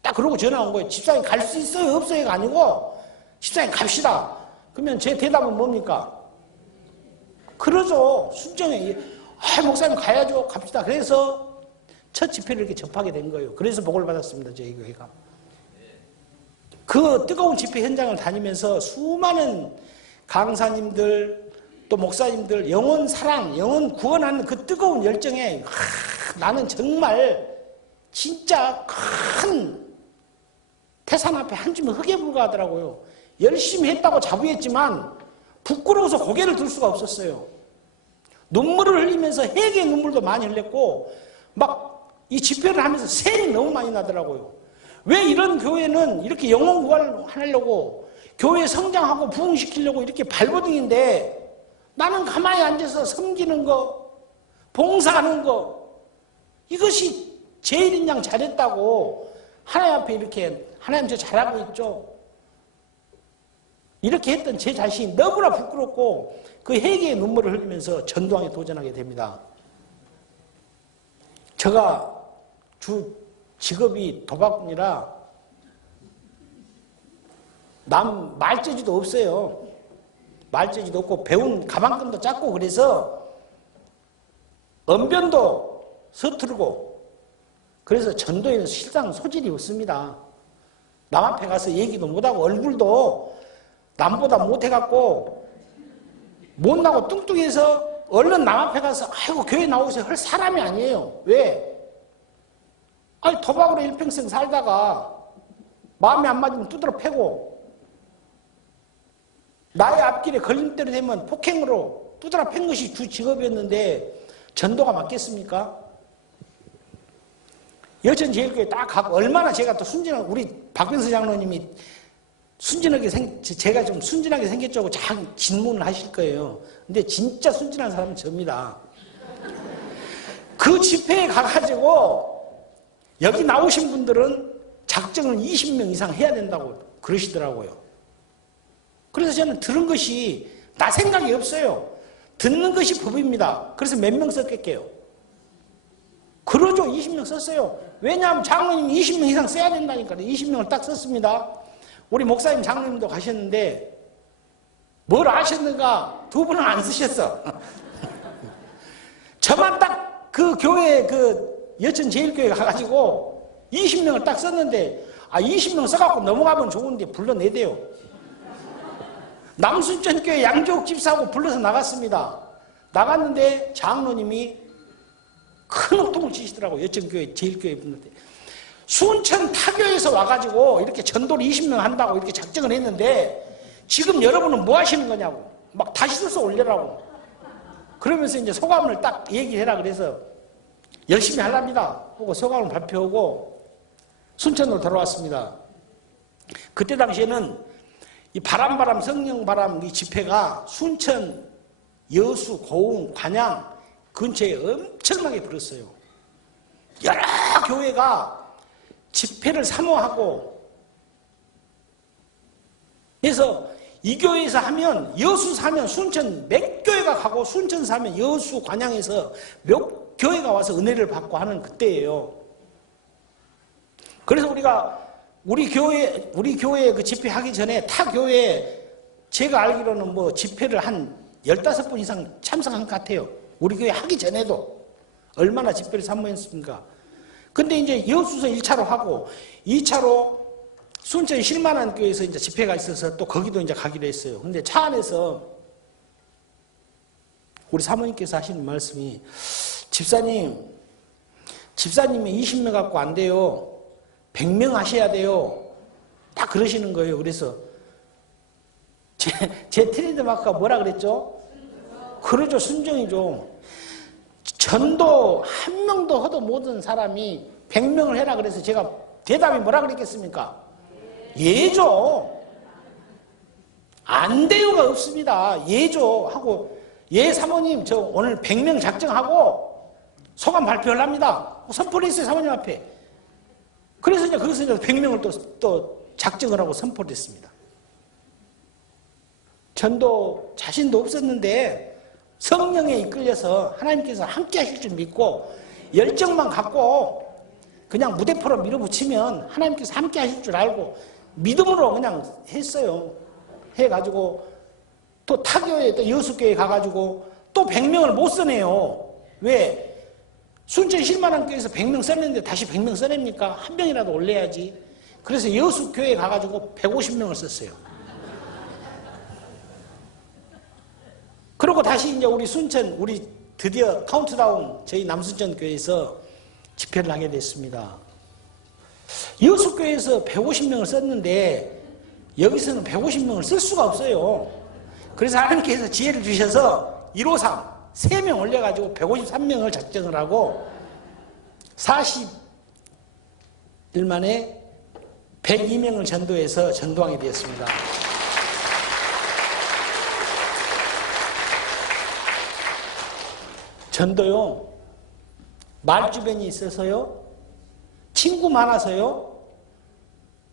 딱 그러고 전화 온 거예요. 집사님 갈 수 있어요? 없어요가 아니고 집사님 갑시다. 그러면 제 대답은 뭡니까? 그러죠. 순정해. 목사님 가야죠. 갑시다. 그래서 첫 집회를 이렇게 접하게 된 거예요. 그래서 복을 받았습니다. 저희 교회가. 그 뜨거운 집회 현장을 다니면서 수많은 강사님들 또 목사님들 영혼 사랑, 영혼 구원하는 그 뜨거운 열정에 나는 정말 진짜 큰 태산 앞에 한 줌의 흙에 불과하더라고요. 열심히 했다고 자부했지만 부끄러워서 고개를 들 수가 없었어요. 눈물을 흘리면서 회개의 눈물도 많이 흘렸고 막 이 집회를 하면서 셀이 너무 많이 나더라고요. 왜 이런 교회는 이렇게 영혼 구원을 하려고 교회 성장하고 부흥시키려고 이렇게 발버둥인데 나는 가만히 앉아서 섬기는 거, 봉사하는 거 이것이 제일인 양 잘했다고 하나님 앞에 이렇게 하나님 저 잘하고 있죠. 이렇게 했던 제 자신이 너무나 부끄럽고 그 회개의 눈물을 흘리면서 전도왕에 도전하게 됩니다. 제가 주 직업이 도박꾼이라 남 말재주도 없어요. 말재주도 없고 배운 가방끈도 작고 그래서 언변도 서투르고 그래서 전도에는 실상 소질이 없습니다. 남 앞에 가서 얘기도 못하고 얼굴도 남보다 못해갖고 못나고 뚱뚱해서 얼른 남 앞에 가서 아이고 교회 나오세요 할 사람이 아니에요. 왜? 아니 도박으로 일평생 살다가 마음에 안 맞으면 두드러 패고 나의 앞길에 걸림돌이 되면 폭행으로 두드러 팬 것이 주 직업이었는데 전도가 맞겠습니까? 여천제일교회 딱 가고 얼마나 제가 또 순진한 우리 박병수 장로님이 순진하게 제가 좀 순진하게 생겼죠 하고 장 질문을 하실 거예요. 근데 진짜 순진한 사람은 접니다. 그 집회에 가가지고 여기 나오신 분들은 작정을 20명 이상 해야 된다고 그러시더라고요. 그래서 저는 들은 것이 나 생각이 없어요. 듣는 것이 법입니다. 그래서 몇 명 썼겠게요. 그러죠. 20명 썼어요. 왜냐하면 장로님이 20명 이상 써야 된다니까요. 20명을 딱 썼습니다. 우리 목사님 장로님도 가셨는데 뭘 아셨는가? 두 분은 안 쓰셨어. 저만 딱 그 교회 그 여천제일교회 가가지고 20명을 딱 썼는데 20명 써갖고 넘어가면 좋은데 불러내대요. 남순천교회 양조옥 집사하고 불러서 나갔습니다. 나갔는데 장로님이 큰 호통을 치시더라고요. 여천교회 제일교회 분한테. 순천 타교에서 와가지고 이렇게 전도를 20명 한다고 이렇게 작정을 했는데 지금 여러분은 뭐 하시는 거냐고 막 다시 써서 올려라고 그러면서 이제 소감을 딱 얘기해라 그래서 열심히 하랍니다 하고 소감을 발표하고 순천으로 돌아왔습니다. 그때 당시에는 이 바람 성령바람 이 집회가 순천 여수 고흥 관양 근처에 엄청나게 불었어요. 여러 교회가 집회를 사모하고 그래서 이 교회에서 하면 여수 사면 순천 몇 교회가 가고 순천 사면 여수 관양에서 몇 교회가 와서 은혜를 받고 하는 그때예요. 그래서 우리 교회 그 집회 하기 전에 타 교회에 제가 알기로는 뭐 집회를 한 15분 이상 참석한 것 같아요. 우리 교회 하기 전에도 얼마나 집회를 사모했습니까? 근데 이제 여수서 1차로 하고 2차로 순천 실만한 교회에서 이제 집회가 있어서 또 거기도 이제 가기로 했어요. 근데 차 안에서 우리 사모님께서 하시는 말씀이 집사님이 20명 갖고 안 돼요. 100명 하셔야 돼요. 딱 그러시는 거예요. 그래서 제 트레이드마크가 뭐라 그랬죠? 그러죠. 순종이죠. 전도 한 명도 허도 못한 사람이 100명을 해라 그래서 제가 대답이 뭐라 그랬겠습니까? 예죠. 안 돼요가 없습니다. 예죠 하고 예 사모님 저 오늘 100명 작정하고 소감 발표를 합니다. 선포를 했어요. 사모님 앞에. 그래서 이제 거기서 이제 100명을 또 작정을 하고 선포를 했습니다. 전도 자신도 없었는데 성령에 이끌려서 하나님께서 함께 하실 줄 믿고 열정만 갖고 그냥 무대포로 밀어붙이면 하나님께서 함께 하실 줄 알고 믿음으로 그냥 했어요. 해가지고 또 타교에 또 여수교회 가가지고 또 100명을 못 써내요. 왜? 순천 실만한교회에서 100명 썼는데 다시 100명 써냅니까? 한 명이라도 올려야지. 그래서 여수교회에 가가지고 150명을 썼어요. 그리고 다시 이제 우리 순천, 우리 드디어 카운트다운 저희 남순천 교회에서 집회를 하게 됐습니다. 여수교회에서 150명을 썼는데 여기서는 150명을 쓸 수가 없어요. 그래서 하나님께서 지혜를 주셔서 153, 3명 올려가지고 153명을 작정을 하고 40일 만에 102명을 전도해서 전도하게 되었습니다. 전도요, 말주변이 있어서요, 친구 많아서요,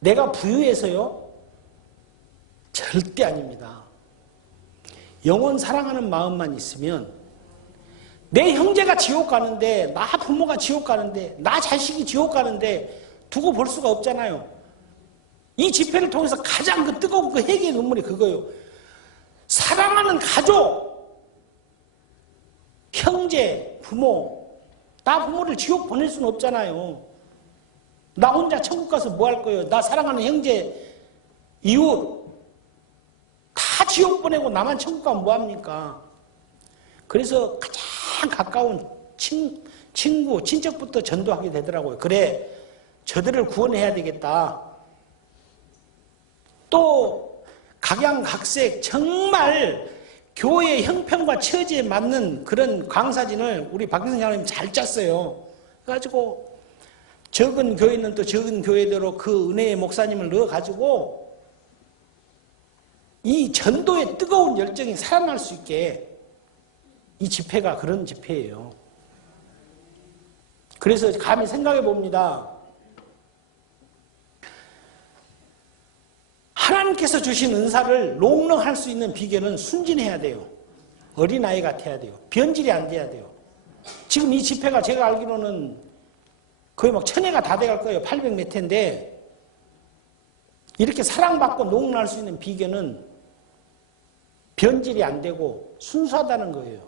내가 부유해서요, 절대 아닙니다. 영혼 사랑하는 마음만 있으면 내 형제가 지옥 가는데, 나 부모가 지옥 가는데, 나 자식이 지옥 가는데 두고 볼 수가 없잖아요. 이 집회를 통해서 가장 그 뜨거운 그 회개의 눈물이 그거예요. 사랑하는 가족, 형제, 부모, 나 부모를 지옥 보낼 수는 없잖아요. 나 혼자 천국 가서 뭐 할 거예요? 나 사랑하는 형제, 이웃 다 지옥 보내고 나만 천국 가면 뭐 합니까? 그래서 가장 가까운 친구, 친척부터 전도하게 되더라고요. 그래, 저들을 구원해야 되겠다. 또 각양각색 정말 교회의 형편과 처지에 맞는 그런 강사진을 우리 박경선 장로님 잘 짰어요. 그래가지고 적은 교회는 또 적은 교회대로 그 은혜의 목사님을 넣어가지고 이 전도의 뜨거운 열정이 살아날 수 있게 이 집회가 그런 집회예요. 그래서 감히 생각해 봅니다. 하나님께서 주신 은사를 롱롱할 수 있는 비결은 순진해야 돼요. 어린아이 같아야 돼요. 변질이 안 돼야 돼요. 지금 이 집회가 제가 알기로는 거의 막 1000회가 다 돼갈 거예요. 800 몇 회인데 이렇게 사랑받고 롱롱할 수 있는 비결은 변질이 안 되고 순수하다는 거예요.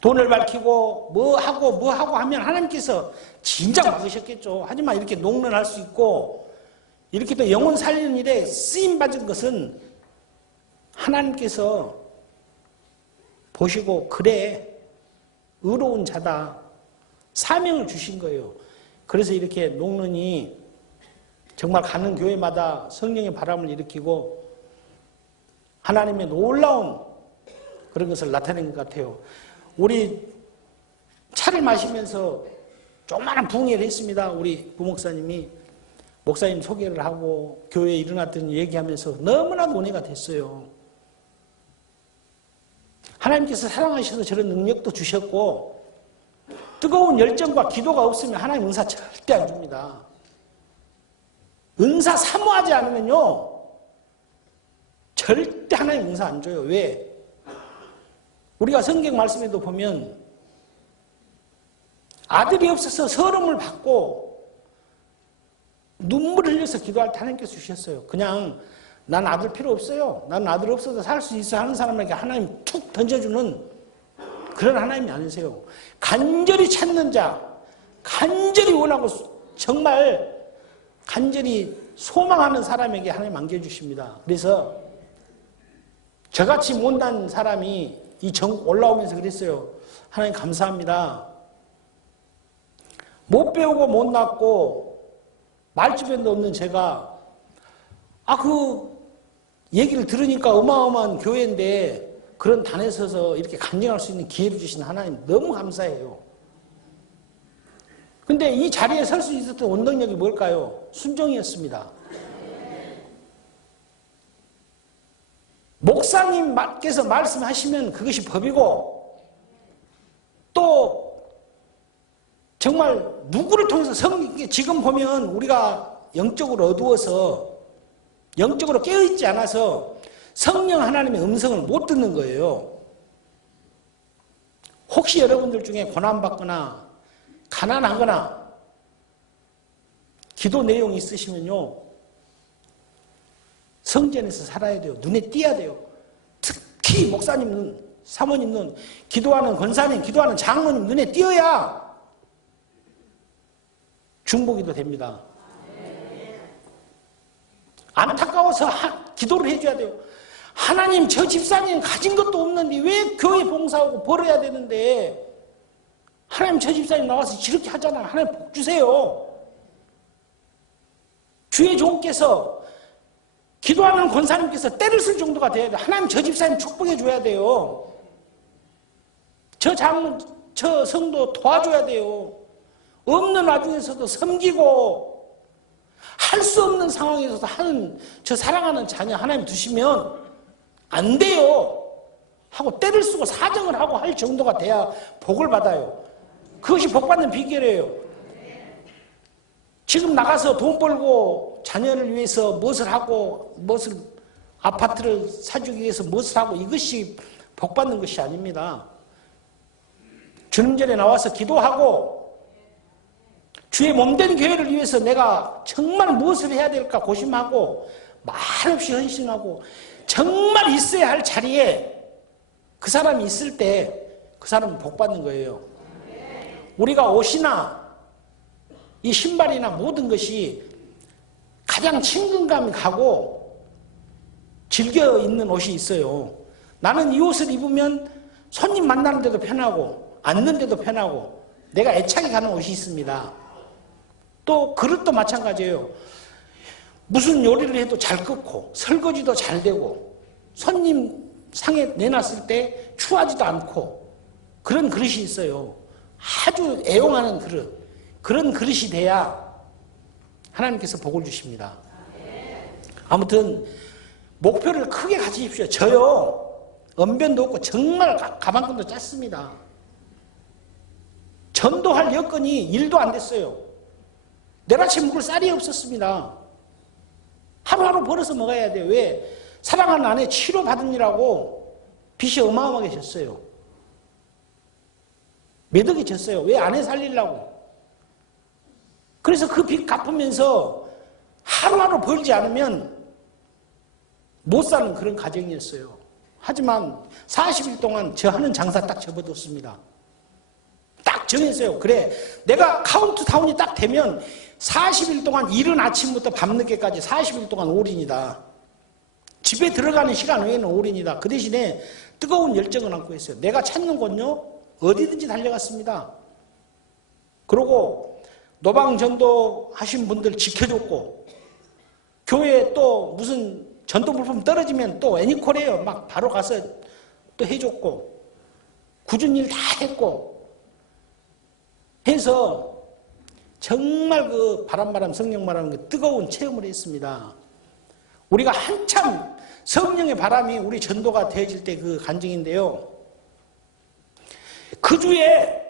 돈을 밝히고 뭐 하고 하면 하나님께서 진작 막으셨겠죠. 하지만 이렇게 농런할 수 있고 이렇게 또 영혼 살리는 일에 쓰임받은 것은 하나님께서 보시고 그래 의로운 자다 사명을 주신 거예요. 그래서 이렇게 농런이 정말 가는 교회마다 성령의 바람을 일으키고 하나님의 놀라운 그런 것을 나타낸 것 같아요. 우리 차를 마시면서 조그마한 부흥회를 했습니다. 우리 부목사님이 목사님 소개를 하고 교회에 일어났던 얘기하면서 너무나도 은혜가 됐어요. 하나님께서 사랑하셔서 저런 능력도 주셨고 뜨거운 열정과 기도가 없으면 하나님 은사 절대 안 줍니다. 은사 사모하지 않으면요 절대 하나님 은사 안 줘요. 왜? 우리가 성경 말씀에도 보면 아들이 없어서 서름을 받고 눈물을 흘려서 기도할 때 하나님께서 주셨어요. 그냥 난 아들 필요 없어요. 난 아들 없어도 살 수 있어 하는 사람에게 하나님 툭 던져주는 그런 하나님이 아니세요. 간절히 찾는 자, 간절히 원하고 정말 간절히 소망하는 사람에게 하나님 안겨주십니다. 그래서 저같이 못난 사람이 이 올라오면서 그랬어요. 하나님 감사합니다. 못 배우고 못 낳고 말주변도 없는 제가 그 얘기를 들으니까 어마어마한 교회인데 그런 단에 서서 이렇게 간증할 수 있는 기회를 주신 하나님 너무 감사해요. 근데 이 자리에 설 수 있었던 원동력이 뭘까요? 순종이었습니다. 목사님께서 말씀하시면 그것이 법이고 또 정말 누구를 통해서 지금 보면 우리가 영적으로 어두워서 영적으로 깨어있지 않아서 성령 하나님의 음성을 못 듣는 거예요. 혹시 여러분들 중에 고난받거나 가난하거나 기도 내용이 있으시면요, 성전에서 살아야 돼요. 눈에 띄어야 돼요. 특히 목사님 눈, 사모님 눈, 기도하는 권사님, 기도하는 장로님 눈에 띄어야 중보기도 됩니다. 안타까워서 기도를 해줘야 돼요. 하나님, 저 집사님 가진 것도 없는데 왜 교회 봉사하고 벌어야 되는데, 하나님, 저 집사님 나와서 이렇게 하잖아요. 하나님 복 주세요. 주의 종께서, 기도하는 권사님께서 때를 쓸 정도가 돼야 돼요. 하나님, 저 집사님 축복해 줘야 돼요. 저 장로, 저 성도 도와줘야 돼요. 없는 와중에서도 섬기고, 할 수 없는 상황에서도 하는, 저 사랑하는 자녀 하나님 두시면 안 돼요 하고 때를 쓰고 사정을 하고 할 정도가 돼야 복을 받아요. 그것이 복 받는 비결이에요. 지금 나가서 돈 벌고 자녀를 위해서 무엇을 하고, 무엇을, 아파트를 사주기 위해서 무엇을 하고, 이것이 복 받는 것이 아닙니다. 주님 전에 나와서 기도하고, 주의 몸된 교회를 위해서 내가 정말 무엇을 해야 될까 고심하고, 말없이 헌신하고, 정말 있어야 할 자리에 그 사람이 있을 때 그 사람은 복 받는 거예요. 우리가 옷이나 이 신발이나 모든 것이 가장 친근감이 가고 즐겨 입는 옷이 있어요. 나는 이 옷을 입으면 손님 만나는 데도 편하고 앉는 데도 편하고 내가 애착이 가는 옷이 있습니다. 또 그릇도 마찬가지예요. 무슨 요리를 해도 잘 끓고 설거지도 잘 되고 손님 상에 내놨을 때 추하지도 않고 그런 그릇이 있어요. 아주 애용하는 그릇. 그런 그릇이 돼야 하나님께서 복을 주십니다. 아무튼 목표를 크게 가지십시오. 저요, 언변도 없고 정말 가방끈도 짧습니다. 전도할 여건이 일도 안 됐어요. 내일 아침 먹을 쌀이 없었습니다. 하루하루 벌어서 먹어야 돼요. 왜? 사랑하는 아내 치료받으니라고 빚이 어마어마하게 졌어요. 몇 억이 졌어요. 왜? 아내 살리려고. 그래서 그 빚 갚으면서 하루하루 벌지 않으면 못 사는 그런 가정이었어요. 하지만 40일 동안 저 하는 장사 딱 접어뒀습니다. 딱 정했어요. 그래, 내가 카운트다운이 딱 되면 40일 동안 이른 아침부터 밤늦게까지 40일 동안 올인이다. 집에 들어가는 시간 외에는 올인이다. 그 대신에 뜨거운 열정을 안고 있어요. 내가 찾는 곳요, 어디든지 달려갔습니다. 그리고 노방전도 하신 분들 지켜줬고, 교회에 또 무슨 전도 물품 떨어지면 또 애니콜이에요. 막 바로 가서 또 해줬고, 굳은 일 다 했고, 해서 정말 그 바람 성령 바람 그 뜨거운 체험을 했습니다. 우리가 한참 성령의 바람이 우리 전도가 되어질 때 그 간증인데요. 그 주에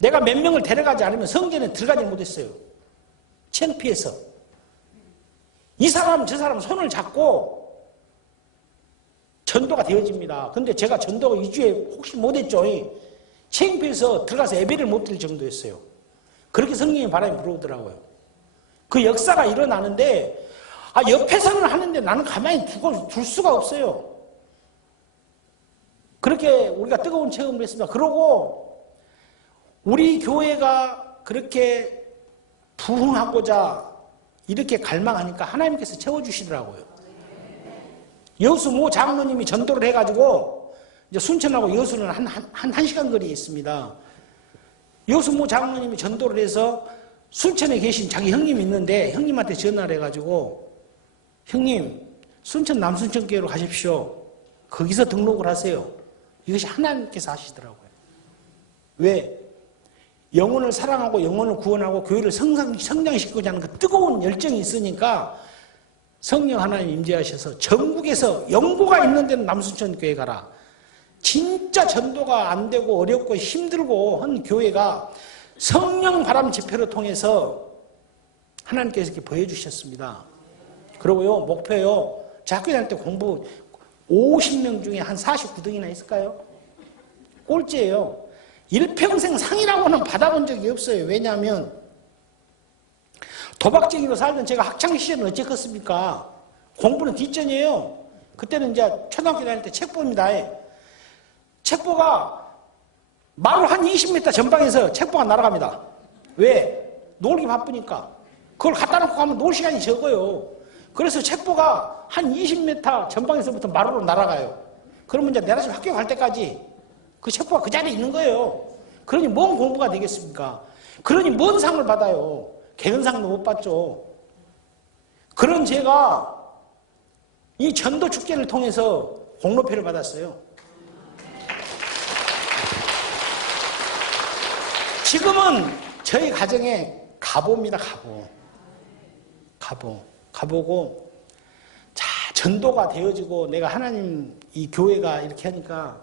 내가 몇 명을 데려가지 않으면 성전에 들어가지 못했어요. 창피해서. 이 사람 저 사람 손을 잡고 전도가 되어집니다. 근데 제가 전도가 2주에 혹시 못했죠. 창피해서 들어가서 예배를 못 드릴 정도였어요. 그렇게 성령의 바람이 불어오더라고요. 그 역사가 일어나는데 옆에서는 하는데 나는 가만히 둘 수가 없어요. 그렇게 우리가 뜨거운 체험을 했습니다. 그러고 우리 교회가 그렇게 부흥하고자 이렇게 갈망하니까 하나님께서 채워주시더라고요. 여수 모 장로님이 전도를 해가지고 이제 순천하고 여수는 한 시간 거리에 있습니다. 여수 모 장로님이 전도를 해서 순천에 계신 자기 형님이 있는데 형님한테 전화를 해가지고 형님, 순천 남순천교회로 가십시오. 거기서 등록을 하세요. 이것이 하나님께서 하시더라고요. 왜? 영혼을 사랑하고 영혼을 구원하고 교회를 성장시키고자 하는 그 뜨거운 열정이 있으니까 성령 하나님 임재하셔서 전국에서 영고가 있는 데는 남순천교회 가라. 진짜 전도가 안 되고 어렵고 힘들고 한 교회가 성령 바람 집회를 통해서 하나님께서 이렇게 보여주셨습니다. 그리고요, 목표요, 학교 다닐 때 공부 50명 중에 한 49등이나 했을까요? 꼴찌예요. 일평생 상이라고는 받아본 적이 없어요. 왜냐하면 도박쟁이로 살던 제가 학창시절은 어쨌겠습니까? 공부는 뒷전이에요. 그때는 이제 초등학교 다닐 때 책보입니다. 책보가 마루 한 20m 전방에서 책보가 날아갑니다. 왜? 놀기 바쁘니까. 그걸 갖다 놓고 가면 놀 시간이 적어요. 그래서 책보가 한 20m 전방에서부터 마루로 날아가요. 그러면 이제 내일 아침 학교 갈 때까지 그 책보가 그 자리에 있는 거예요. 그러니 뭔 공부가 되겠습니까? 그러니 뭔 상을 받아요? 개근상도 못 받죠. 그런 제가 이 전도 축제를 통해서 공로표를 받았어요. 지금은 저희 가정에 가보입니다. 가보고 자 전도가 되어지고 내가 하나님 이 교회가 이렇게 하니까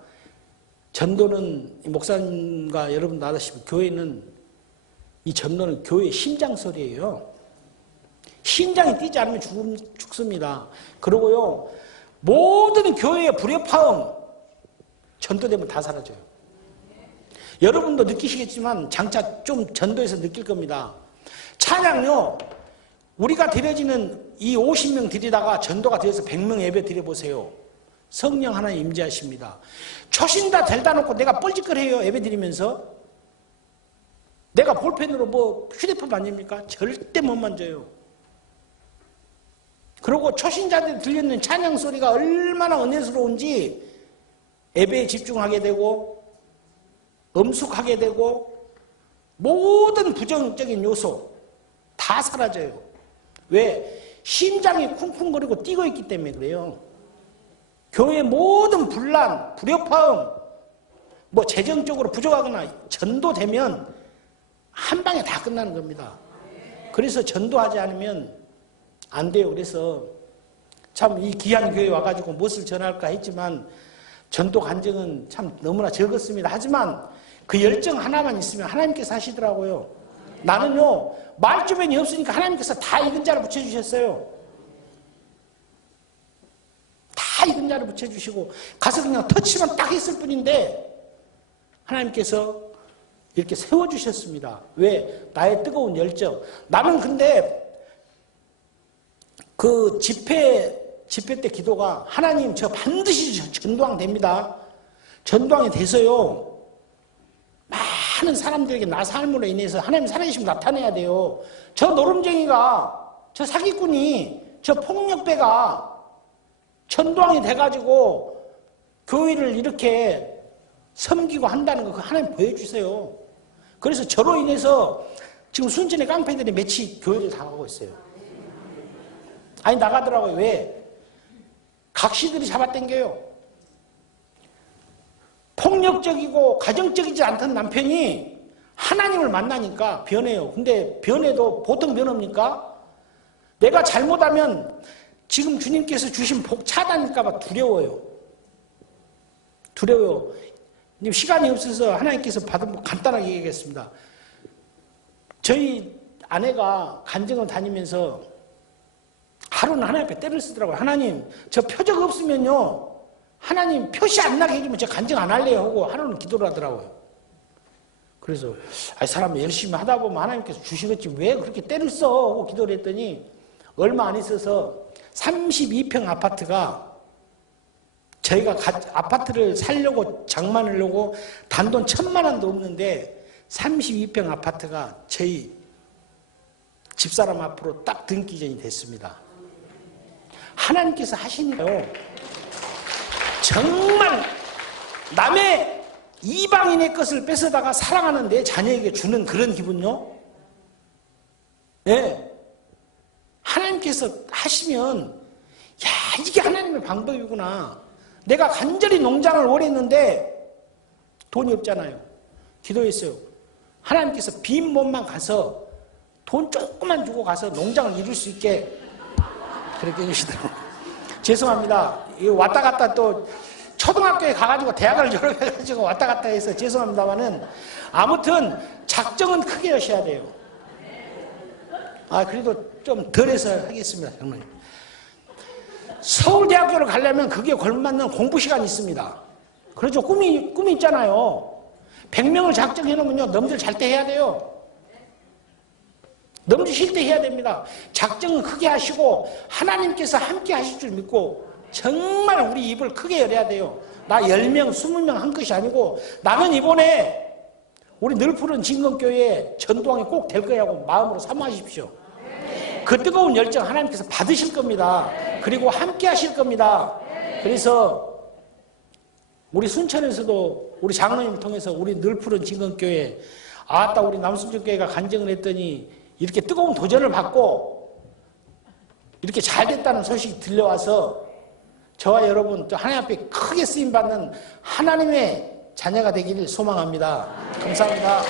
전도는 목사님과 여러분도 아시다시피 교회는 이 전도는 교회의 심장소리예요. 심장이 뛰지 않으면 죽습니다. 그리고요 모든 교회의 불협화음 전도되면 다 사라져요. 여러분도 느끼시겠지만 장차 좀 전도에서 느낄 겁니다. 찬양요 우리가 드려지는 이 50명 드리다가 전도가 되어서 100명 예배 드려보세요. 성령 하나님 임재하십니다. 초신다 들다 놓고 내가 뻘짓거려요. 예배 드리면서 내가 볼펜으로 뭐 휴대폰 만집니까? 절대 못 만져요. 그리고 초신자들이 들려있는 찬양 소리가 얼마나 은혜스러운지 예배에 집중하게 되고 엄숙하게 되고 모든 부정적인 요소 다 사라져요. 왜? 심장이 쿵쿵거리고 뛰고 있기 때문에 그래요. 교회의 모든 분란, 불협화음, 뭐 재정적으로 부족하거나 전도되면 한 방에 다 끝나는 겁니다. 그래서 전도하지 않으면 안 돼요. 그래서 참 이 귀한 교회에 와가지고 무엇을 전할까 했지만 전도 간증은 참 너무나 적었습니다. 하지만 그 열정 하나만 있으면 하나님께서 하시더라고요. 나는요 말주변이 없으니까 하나님께서 다 익은 자를 붙여주셨어요. 다 익은 자를 붙여주시고 가서 그냥 터치만 딱 했을 뿐인데 하나님께서 이렇게 세워주셨습니다. 왜? 나의 뜨거운 열정. 나는 근데 그 집회 때 기도가 하나님 저 반드시 전도왕 됩니다. 전도왕이 돼서요 많은 사람들에게 나 삶으로 인해서 하나님 살아계심을 나타내야 돼요. 저 노름쟁이가 저 사기꾼이 저 폭력배가 전도왕이 돼가지고 교회를 이렇게 섬기고 한다는 거 하나님 보여주세요. 그래서 저로 인해서 지금 순천의 깡패들이 며칠 교회를 다 가고 있어요. 아니 나가더라고요. 왜? 각시들이 잡아당겨요. 폭력적이고 가정적이지 않던 남편이 하나님을 만나니까 변해요. 근데 변해도 보통 변합니까? 내가 잘못하면 지금 주님께서 주신 복 차단일까 봐 두려워요. 시간이 없어서 하나님께서 받은 거 간단하게 얘기하겠습니다. 저희 아내가 간증을 다니면서 하루는 하나님 앞에 때를 쓰더라고요. 하나님 저 표적 없으면요 하나님 표시 안 나게 해주면 제가 간증 안 할래요 하고 하루는 기도를 하더라고요. 그래서 사람 열심히 하다 보면 하나님께서 주시겠지 왜 그렇게 때를 써 하고 기도를 했더니 얼마 안 있어서 32평 아파트가 저희가 아파트를 살려고 장만하려고 단돈 1,000만 원도 없는데 32평 아파트가 저희 집사람 앞으로 딱 등기전이 됐습니다. 하나님께서 하시니까요. 정말 남의 이방인의 것을 뺏어다가 사랑하는 내 자녀에게 주는 그런 기분요. 네. 하나님께서 하시면 야 이게 하나님의 방법이구나. 내가 간절히 농장을 원했는데 돈이 없잖아요. 기도했어요. 하나님께서 빈 몸만 가서 돈 조금만 주고 가서 농장을 이룰 수 있게 그렇게 해주시더라고요. 죄송합니다. 왔다 갔다 또 초등학교에 가가지고 대학을 졸업해가지고 왔다 갔다 해서 죄송합니다만은 아무튼 작정은 크게 하셔야 돼요. 그래도 좀 덜해서 하겠습니다. 정말. 서울대학교를 가려면 그게 걸맞는 공부 시간이 있습니다. 그렇죠. 꿈이 있잖아요. 100명을 작정해 놓으면요. 넘들 잘 때 해야 돼요. 넘들 쉴 때 해야 됩니다. 작정은 크게 하시고 하나님께서 함께 하실 줄 믿고 정말 우리 입을 크게 열어야 돼요. 나 10명, 20명 한 것이 아니고 나는 이번에 우리 늘푸른 진건교회 전도왕이 꼭 될 거라고 마음으로 사모하십시오. 그 뜨거운 열정 하나님께서 받으실 겁니다. 그리고 함께 하실 겁니다. 그래서 우리 순천에서도 우리 장로님을 통해서 우리 늘푸른 진건교회 아따 우리 남순천교회가 간증을 했더니 이렇게 뜨거운 도전을 받고 이렇게 잘 됐다는 소식이 들려와서 저와 여러분 또 하나님 앞에 크게 쓰임받는 하나님의 자녀가 되기를 소망합니다. 감사합니다.